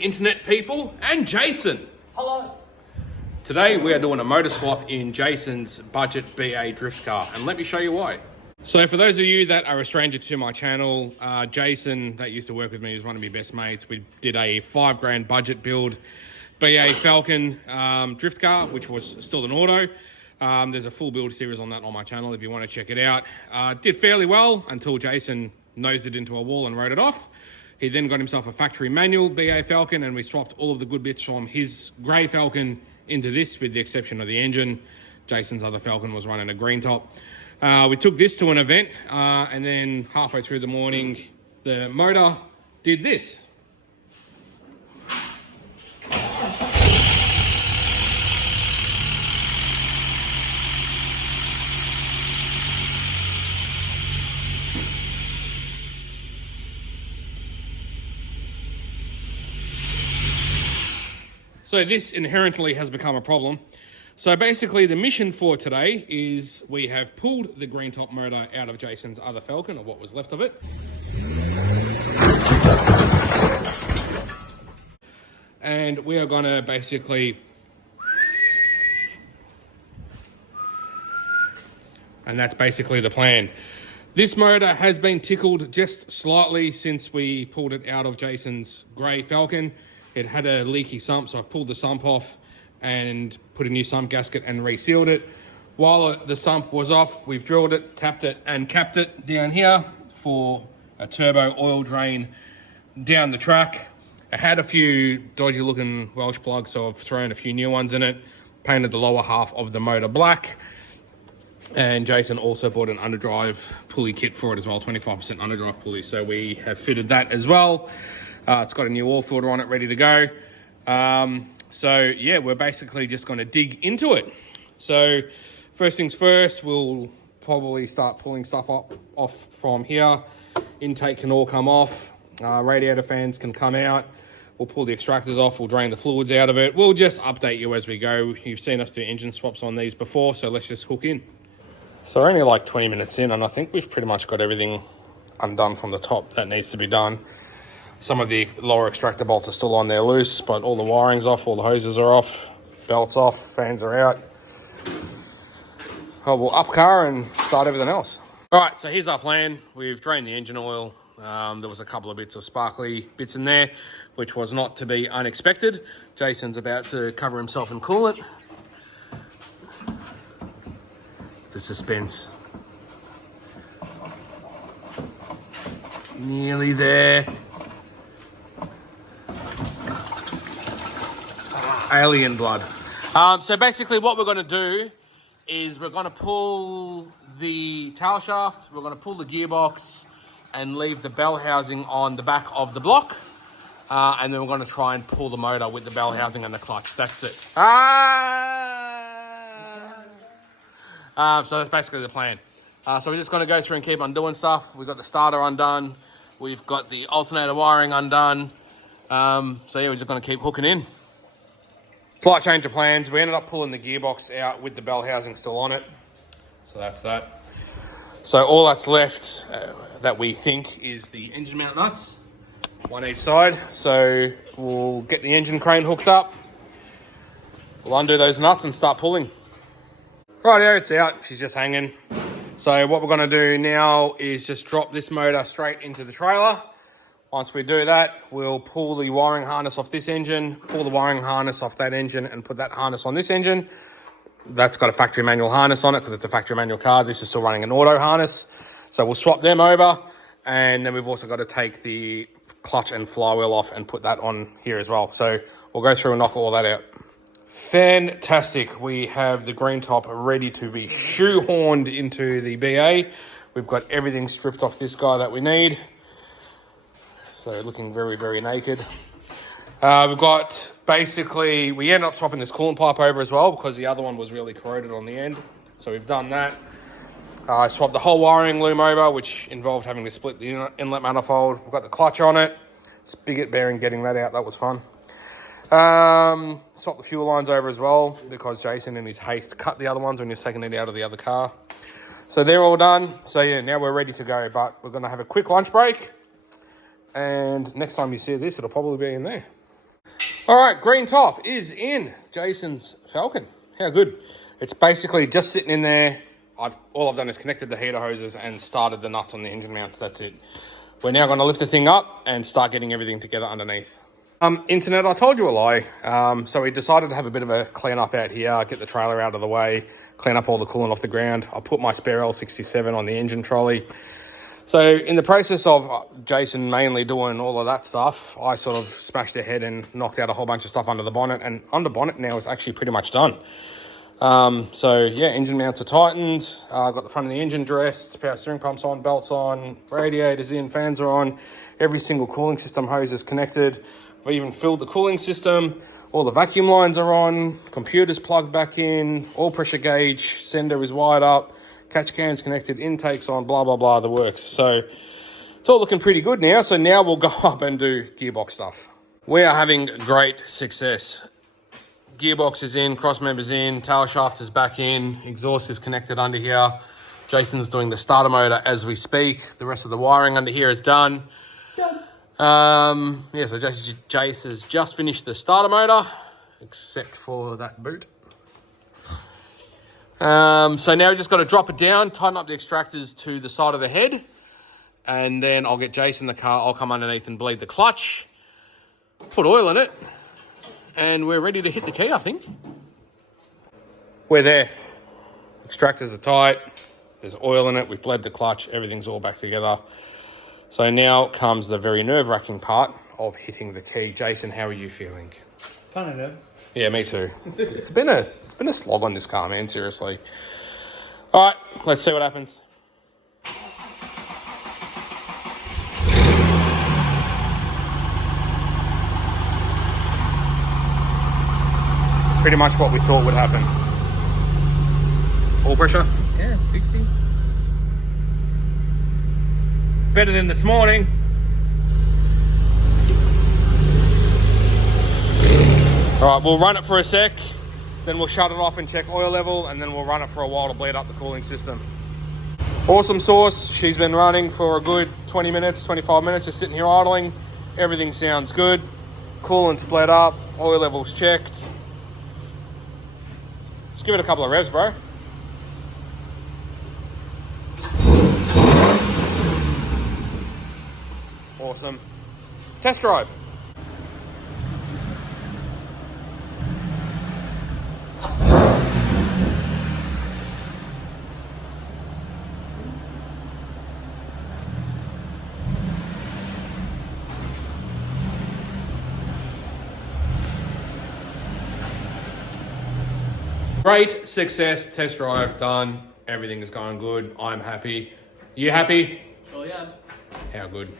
Internet people and Jason. Hello. Today we are doing a motor swap in Jason's budget BA drift car, and let me show you why. So for those of you that are a stranger to my channel, Jason that used to work with me is one of my best mates. We did a $5,000 budget build BA Falcon drift car, which was still an auto. There's a full build series on that on my channel if you want to check it out. Did fairly well until Jason nosed it into a wall and wrote it off. He then got himself a factory manual BA Falcon, and we swapped all of the good bits from his grey Falcon into this, with the exception of the engine. Jason's other Falcon was running a green top. We took this to an event, and then halfway through the morning, the motor did this. So this inherently has become a problem. So basically the mission for today is we have pulled the green top motor out of Jason's other Falcon, or what was left of it. And we are gonna basically, and that's basically the plan. This motor has been tickled just slightly since we pulled it out of Jason's grey Falcon. It had a leaky sump, so I've pulled the sump off and put a new sump gasket and resealed it. While the sump was off, we've drilled it, tapped it, and capped it down here for a turbo oil drain down the track. I had a few dodgy looking Welsh plugs, so I've thrown a few new ones in it, painted the lower half of the motor black. And Jason also bought an underdrive pulley kit for it as well, 25% underdrive pulley. So we have fitted that as well. It's got a new oil filter on it, ready to go. So yeah, we're basically just going to dig into it. So first things first, we'll probably start pulling stuff off from here. Intake can all come off. Radiator fans can come out. We'll pull the extractors off. We'll drain the fluids out of it. We'll just update you as we go. You've seen us do engine swaps on these before, so let's just hook in. So we're only like 20 minutes in, and I think we've pretty much got everything undone from the top that needs to be done. Some of the lower extractor bolts are still on there loose, but all the wiring's off, all the hoses are off, belts off, fans are out. Oh, we'll up car and start everything else. All right, so here's our plan. We've drained the engine oil. There was a couple of bits of sparkly bits in there, which was not to be unexpected. Jason's about to cover himself in coolant. The suspense. Nearly there. Alien blood. So basically what we're going to do is we're going to pull the tail shaft, we're going to pull the gearbox and leave the bell housing on the back of the block, and then we're going to try and pull the motor with the bell housing and the clutch. That's it. So that's basically the plan. So we're just going to go through and keep on doing stuff. We've got the starter undone, we've got the alternator wiring undone, so yeah, we're just going to keep hooking in. Slight change of plans. We ended up pulling the gearbox out with the bell housing still on it. So that's that. So all that's left that we think is the engine mount nuts, one each side. So we'll get the engine crane hooked up. We'll undo those nuts and start pulling. Rightio, it's out. She's just hanging. So what we're going to do now is just drop this motor straight into the trailer. Once we do that, we'll pull the wiring harness off this engine, pull the wiring harness off that engine, and put that harness on this engine. That's got a factory manual harness on it because it's a factory manual car. This is still running an auto harness. So we'll swap them over, and then we've also got to take the clutch and flywheel off and put that on here as well. So we'll go through and knock all that out. Fantastic. We have the green top ready to be shoehorned into the BA. We've got everything stripped off this guy that we need. So looking very, very naked. We've got basically, we ended up swapping this coolant pipe over as well because the other one was really corroded on the end. So we've done that. I swapped the whole wiring loom over, which involved having to split the inlet manifold. We've got the clutch on it. Spigot bearing, getting that out, that was fun. Swapped the fuel lines over as well because Jason in his haste cut the other ones when he was taking it out of the other car. So they're all done. So yeah, now we're ready to go, but we're going to have a quick lunch break. And next time you see this, it'll probably be in there. All right, green top is in Jason's Falcon. How good. It's basically just sitting in there. All I've done is connected the heater hoses and started the nuts on the engine mounts. That's it. We're now going to lift the thing up and start getting everything together underneath. Internet, I told you a lie. So we decided to have a bit of a clean up out here, get the trailer out of the way, clean up all the coolant off the ground. I put my spare L67 on the engine trolley. So in the process of Jason mainly doing all of that stuff, I sort of smashed ahead and knocked out a whole bunch of stuff under the bonnet, and under bonnet now is actually pretty much done. So yeah, engine mounts are tightened. Got the front of the engine dressed, power steering pumps on, belts on, radiators in, fans are on. Every single cooling system hose is connected. We even filled the cooling system. All the vacuum lines are on, computers plugged back in, all pressure gauge, sender is wired up, catch cans connected, intakes on, blah, blah, blah, the works. So it's all looking pretty good now. So now we'll go up and do gearbox stuff. We are having great success. Gearbox is in, cross members in, tail shaft is back in, exhaust is connected under here. Jason's doing the starter motor as we speak. The rest of the wiring under here is done. Yeah, so Jace has just finished the starter motor, except for that boot. So now we just got to drop it down, tighten up the extractors to the side of the head, and then I'll get Jace in the car. I'll come underneath and bleed the clutch, put oil in it, and we're ready to hit the key, I think. We're there. Extractors are tight. There's oil in it. We've bled the clutch. Everything's all back together. So now comes the very nerve-wracking part of hitting the key. Jason, how are you feeling? Kind of nervous. Yeah, me too. It's been a slog on this car, man, seriously. All right, let's see what happens. Pretty much what we thought would happen. All pressure? Yeah, 60. Better than this morning. All right, we'll run it for a sec, then we'll shut it off and check oil level, and then we'll run it for a while to bleed up the cooling system. Awesome sauce. She's been running for a good 20 minutes, 25 minutes, just sitting here idling. Everything sounds good. Coolant's bled up, oil level's checked. Just give it a couple of revs, bro. Awesome. Test drive. Great success, test drive done. Everything is going good. I'm happy. You happy? Oh yeah. How good.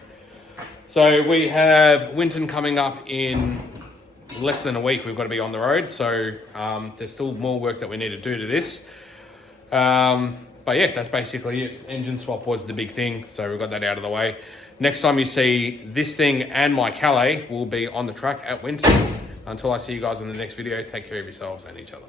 So we have Winton coming up in less than a week. We've got to be on the road. So there's still more work that we need to do to this. But yeah, that's basically it. Engine swap was the big thing. So we've got that out of the way. Next time you see this thing and my Calais will be on the track at Winton. Until I see you guys in the next video, take care of yourselves and each other.